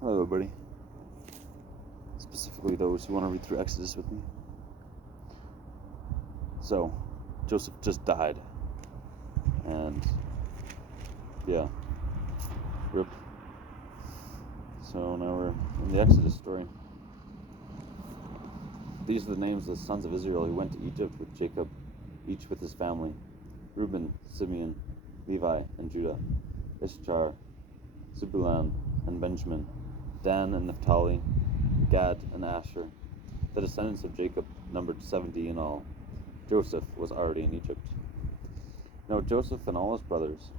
Hello, everybody. Specifically, those who want to read through Exodus with me. So, Joseph just died. And, yeah. Rip. So, now we're in the Exodus story. These are the names of the sons of Israel who went to Egypt with Jacob, each with his family: Reuben, Simeon, Levi, and Judah, Issachar, Zebulun, and Benjamin, Dan and Naphtali, Gad and Asher. The descendants of Jacob numbered 70 in all. Joseph was already in Egypt. Now Joseph and all his brothers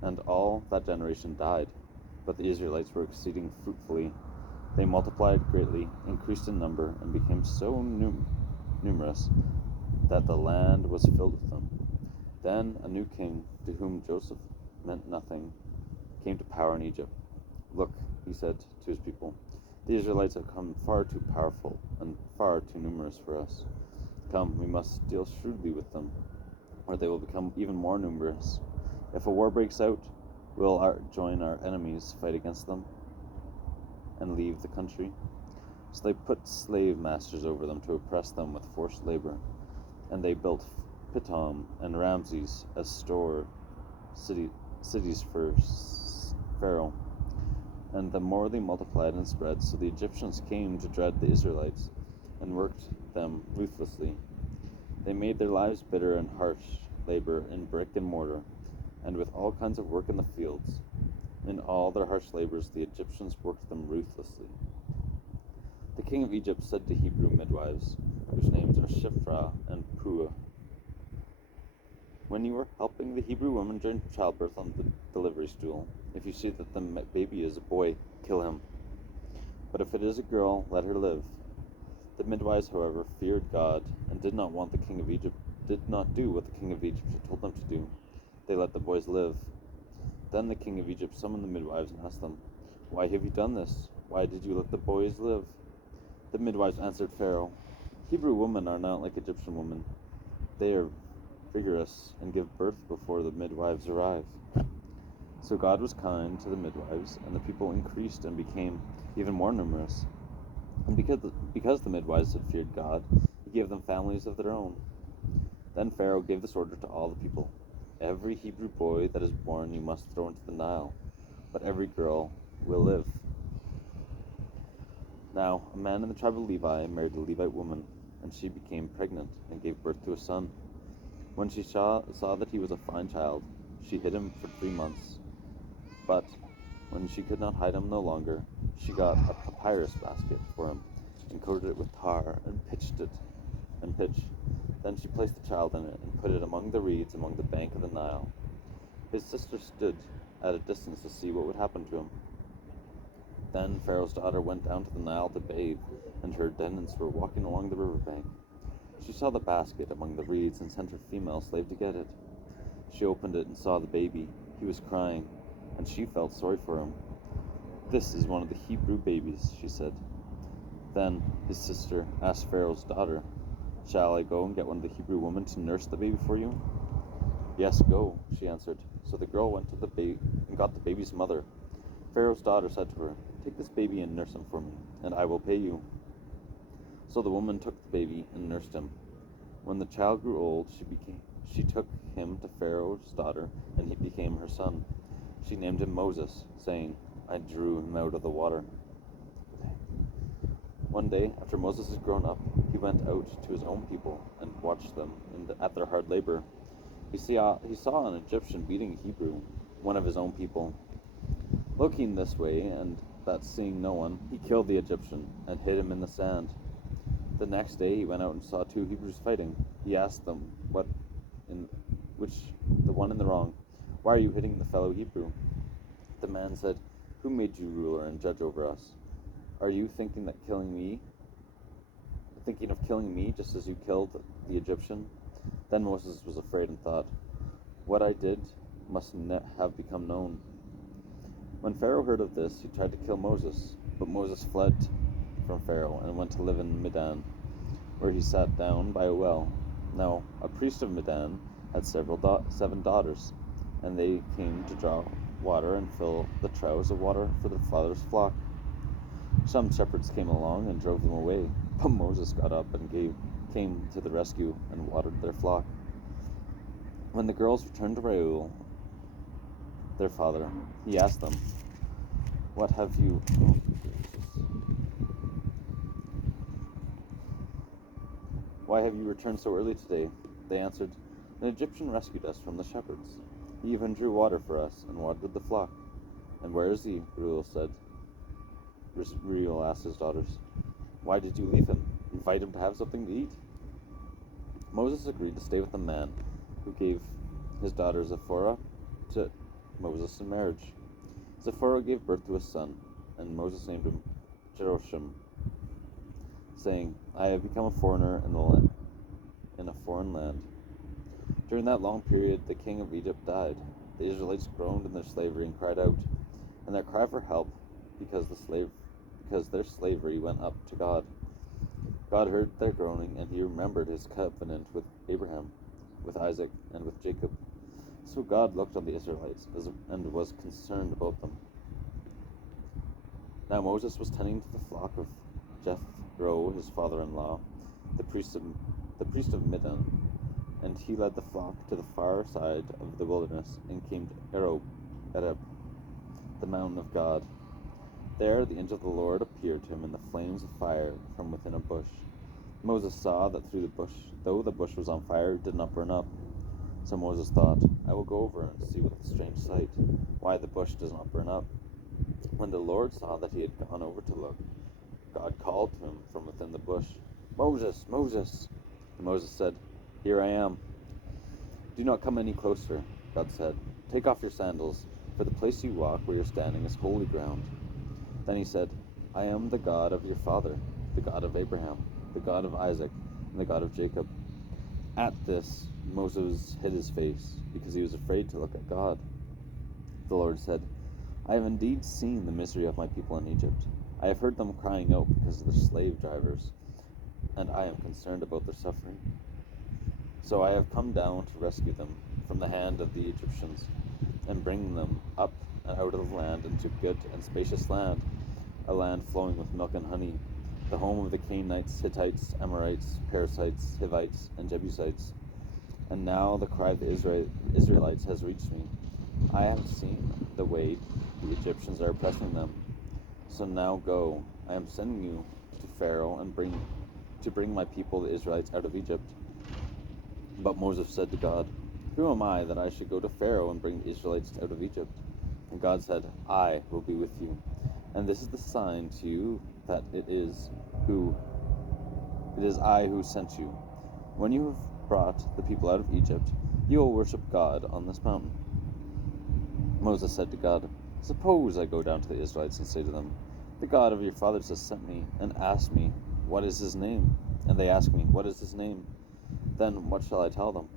and all that generation died, but the Israelites were exceeding fruitfully. They multiplied greatly, increased in number, and became so numerous that the land was filled with them. Then a new king, to whom Joseph meant nothing, came to power in Egypt. Look, he said to his people, the Israelites have come far too powerful and far too numerous for us. Come, we must deal shrewdly with them, or they will become even more numerous. If a war breaks out, we'll join our enemies, fight against them, and leave the country. So they put slave masters over them to oppress them with forced labor, and they built Pithom and Ramses as store cities for Pharaoh. And the more they multiplied and spread, so the Egyptians came to dread the Israelites and worked them ruthlessly. They made their lives bitter and harsh labor in brick and mortar, and with all kinds of work in the fields. In all their harsh labors, the Egyptians worked them ruthlessly. The king of Egypt said to Hebrew midwives, whose names are Shiphrah and Puah, when you are helping the Hebrew woman during childbirth on the delivery stool, if you see that the baby is a boy, kill him. But if it is a girl, let her live. The midwives, however, feared God and did not do what the king of Egypt had told them to do. They let the boys live. Then the king of Egypt summoned the midwives and asked them, why have you done this? Why did you let the boys live? The midwives answered Pharaoh, Hebrew women are not like Egyptian women. They are vigorous and give birth before the midwives arrive. So God was kind to the midwives, and the people increased and became even more numerous. And because the midwives had feared God, he gave them families of their own. Then Pharaoh gave this order to all the people: every Hebrew boy that is born you must throw into the Nile, but every girl will live. Now a man in the tribe of Levi married a Levite woman, and she became pregnant and gave birth to a son. When she saw that he was a fine child, she hid him for 3 months. But when she could not hide him no longer, she got a papyrus basket for him, and coated it with tar, and pitch. Then she placed the child in it, and put it among the reeds along the bank of the Nile. His sister stood at a distance to see what would happen to him. Then Pharaoh's daughter went down to the Nile to bathe, and her attendants were walking along the river bank. She saw the basket among the reeds and sent her female slave to get it. She opened it and saw the baby. He was crying, and she felt sorry for him. This is one of the Hebrew babies, she said. Then his sister asked Pharaoh's daughter, shall I go and get one of the Hebrew women to nurse the baby for you? Yes, go, she answered. So the girl went to the baby and got the baby's mother. Pharaoh's daughter said to her, take this baby and nurse him for me, and I will pay you. So the woman took the baby and nursed him. When the child grew old, she took him to Pharaoh's daughter, and he became her son. She named him Moses, saying, I drew him out of the water. One day, after Moses had grown up, he went out to his own people and watched them at their hard labor. He saw an Egyptian beating a Hebrew, one of his own people. Looking this way and that, seeing no one, he killed the Egyptian and hid him in the sand. The next day he went out and saw 2 Hebrews fighting. He asked them, the one in the wrong, why are you hitting the fellow Hebrew? The man said, who made you ruler and judge over us? Are you thinking of killing me just as you killed the Egyptian? Then Moses was afraid and thought, what I did must have become known. When Pharaoh heard of this, he tried to kill Moses, but Moses fled from Pharaoh and went to live in Midian, where he sat down by a well. Now a priest of Midian had 7 daughters, and they came to draw water and fill the troughs of water for their father's flock. Some shepherds came along and drove them away, but Moses got up and came to the rescue and watered their flock. When the girls returned to Reuel, their father, he asked them, "What have you... Why have you returned so early today?" They answered, "An Egyptian rescued us from the shepherds. He even drew water for us and watered the flock." "And where is he?" Reuel asked his daughters. "Why did you leave him? Invite him to have something to eat." Moses agreed to stay with the man who gave his daughter Zipporah to Moses in marriage. Zipporah gave birth to a son, and Moses named him Jerosham, saying, "I have become a foreigner in a foreign land." During that long period, the king of Egypt died. The Israelites groaned in their slavery and cried out, and their cry for help because their slavery went up to God. God heard their groaning, and he remembered his covenant with Abraham, with Isaac, and with Jacob. So God looked on the Israelites and was concerned about them. Now Moses was tending to the flock of Jethro, his father-in-law, the priest of Midian, and he led the flock to the far side of the wilderness and came to Ereb, the mountain of God. There the angel of the Lord appeared to him in the flames of fire from within a bush. Moses saw that though the bush was on fire, it did not burn up. So Moses thought, "I will go over and see what the strange sight, why the bush does not burn up." When the Lord saw that he had gone over to look, God called to him from within the bush, "Moses, Moses!" And Moses said, "Here I am." "Do not come any closer," God said. "Take off your sandals, for the place you walk where you're standing is holy ground." Then he said, "I am the God of your father, the God of Abraham, the God of Isaac, and the God of Jacob." At this, Moses hid his face, because he was afraid to look at God. The Lord said, "I have indeed seen the misery of my people in Egypt. I have heard them crying out because of the slave drivers, and I am concerned about their suffering. So I have come down to rescue them from the hand of the Egyptians, and bring them up and out of the land into good and spacious land, a land flowing with milk and honey, the home of the Canaanites, Hittites, Amorites, Perizzites, Hivites, and Jebusites. And now the cry of the Israelites has reached me. I have seen the way the Egyptians are oppressing them. So now go, I am sending you to Pharaoh and bring my people, the Israelites, out of Egypt." But Moses said to God, "Who am I that I should go to Pharaoh and bring the Israelites out of Egypt?" And God said, "I will be with you. And this is the sign to you that it is I who sent you. When you have brought the people out of Egypt, you will worship God on this mountain." Moses said to God, "Suppose I go down to the Israelites and say to them, 'The God of your fathers has sent me and asked me, what is his name?' And they ask me, 'What is his name?' Then what shall I tell them?"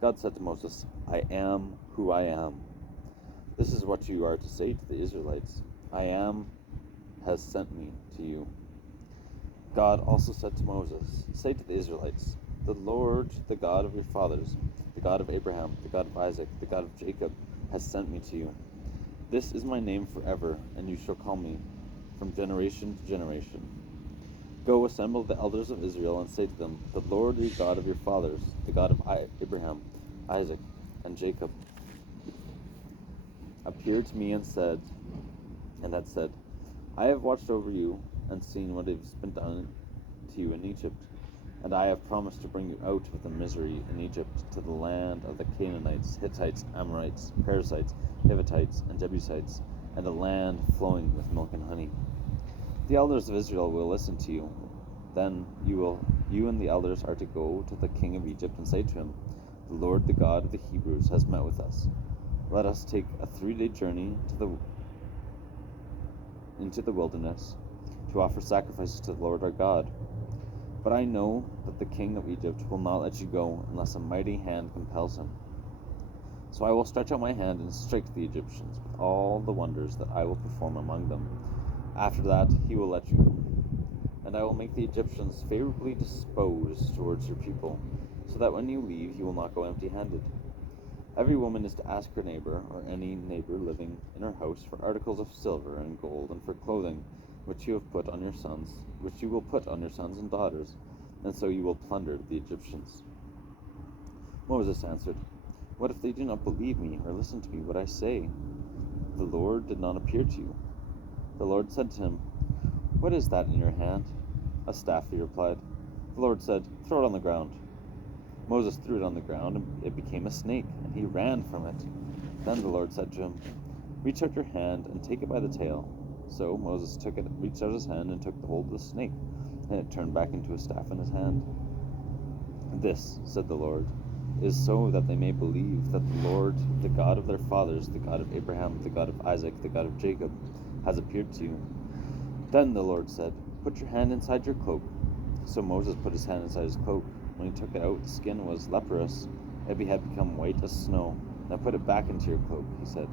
God said to Moses, "I am who I am. This is what you are to say to the Israelites. I am has sent me to you." God also said to Moses, "Say to the Israelites, 'The Lord, the God of your fathers, the God of Abraham, the God of Isaac, the God of Jacob, has sent me to you. This is my name forever, and you shall call me from generation to generation. Go, assemble the elders of Israel and say to them, the Lord, the God of your fathers, the God of Abraham, Isaac, and Jacob, appeared to me and had said, I have watched over you and seen what has been done to you in Egypt, and I have promised to bring you out of the misery in Egypt to the land of the Canaanites, Hittites, Amorites, Perizzites, Hivites, and Jebusites, and a land flowing with milk and honey. The elders of Israel will listen to you. Then you and the elders are to go to the king of Egypt and say to him, the Lord, the God of the Hebrews, has met with us. Let us take a 3-day journey into the wilderness to offer sacrifices to the Lord our God. But I know that the king of Egypt will not let you go unless a mighty hand compels him. So I will stretch out my hand and strike the Egyptians with all the wonders that I will perform among them. After that he will let you go. And I will make the Egyptians favorably disposed towards your people, so that when you leave you will not go empty-handed. Every woman is to ask her neighbor, or any neighbor living in her house, for articles of silver and gold and for clothing, which you will put on your sons and daughters, and so you will plunder the Egyptians." Moses answered, "What if they do not believe me or listen to me what I say? The Lord did not appear to you." The Lord said to him, "What is that in your hand?" "A staff," he replied. The Lord said, "Throw it on the ground." Moses threw it on the ground, and it became a snake, and he ran from it. Then the Lord said to him, "Reach out your hand and take it by the tail." So Moses reached out his hand and took the hold of the snake, and it turned back into a staff in his hand. "This," said the Lord, "is so that they may believe that the Lord, the God of their fathers, the God of Abraham, the God of Isaac, the God of Jacob, has appeared to you." Then the Lord said, "Put your hand inside your cloak." So Moses put his hand inside his cloak. When he took it out, the skin was leprous. It had become white as snow. "Now put it back into your cloak," he said.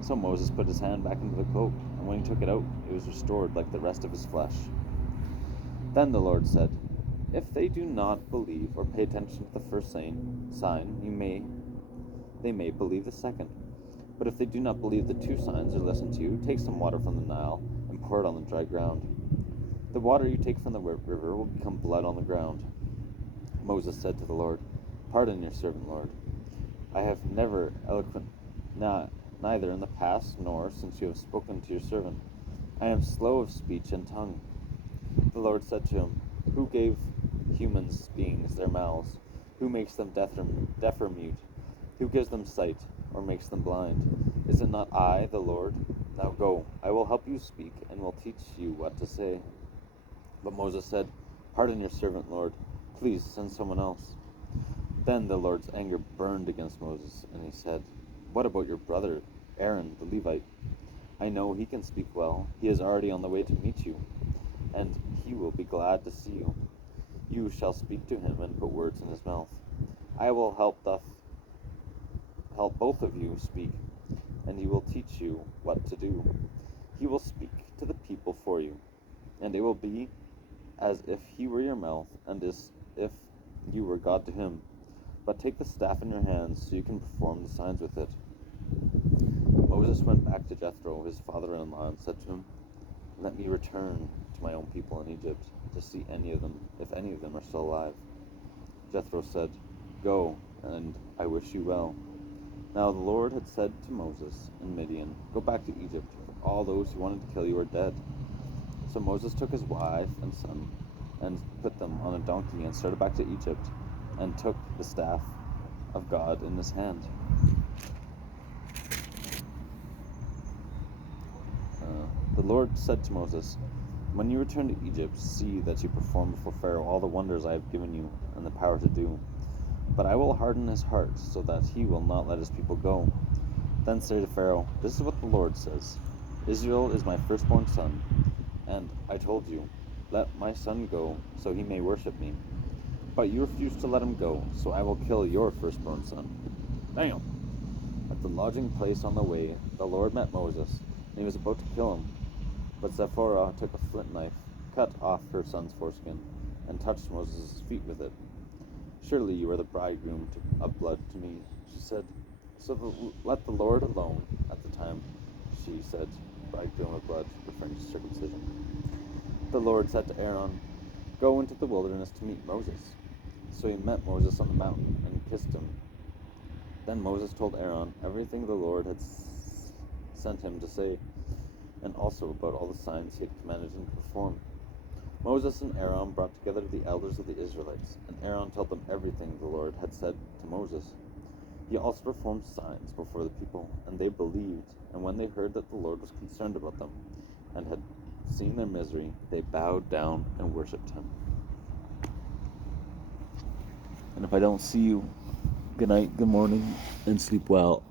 So Moses put his hand back into the cloak, and when he took it out, it was restored like the rest of his flesh. Then the Lord said, "If they do not believe or pay attention to the first sign, they may believe the second. But if they do not believe the two signs or listen to you, take some water from the Nile and pour it on the dry ground. The water you take from the river will become blood on the ground." Moses said to the Lord, "Pardon your servant, Lord. I have never neither in the past nor since you have spoken to your servant. I am slow of speech and tongue." The Lord said to him, "Who gave human beings their mouths? Who makes them deaf or mute? Who gives them sight or makes them blind? Is it not I, the Lord? Now go, I will help you speak and will teach you what to say." But Moses said, "Pardon your servant, Lord. Please send someone else." Then the Lord's anger burned against Moses, and he said, "What about your brother, Aaron the Levite? I know he can speak well. He is already on the way to meet you, and he will be glad to see you. You shall speak to him and put words in his mouth. I will help both of you speak, and he will teach you what to do. He will speak to the people for you, and it will be as if he were your mouth, and as if you were God to him. But take the staff in your hands so you can perform the signs with it." Moses went back to Jethro, his father-in-law, and said to him, "Let me return to my own people in Egypt to see if any of them are still alive." Jethro said, "Go, and I wish you well." Now the Lord had said to Moses in Midian, "Go back to Egypt, for all those who wanted to kill you are dead." So Moses took his wife and son and put them on a donkey and started back to Egypt, and took the staff of God in his hand. The Lord said to Moses, "When you return to Egypt, see that you perform before Pharaoh all the wonders I have given you and the power to do. But I will harden his heart so that he will not let his people go. Then say to Pharaoh, 'This is what the Lord says. Israel is my firstborn son, and I told you, let my son go so he may worship me. But you refused to let him go, so I will kill your firstborn son.'" Bam! At the lodging place on the way, the Lord met Moses, and he was about to kill him. But Zipporah took a flint knife, cut off her son's foreskin, and touched Moses' feet with it. "Surely you are the bridegroom of blood to me," she said. "So let the Lord alone." At the time, she said, "bridegroom of blood," referring to circumcision. The Lord said to Aaron, "Go into the wilderness to meet Moses." So he met Moses on the mountain and kissed him. Then Moses told Aaron everything the Lord had sent him to say, and also about all the signs he had commanded him to perform. Moses and Aaron brought together the elders of the Israelites, and Aaron told them everything the Lord had said to Moses. He also performed signs before the people, and they believed, and when they heard that the Lord was concerned about them, and had seen their misery, they bowed down and worshipped him. And if I don't see you, good night, good morning, and sleep well.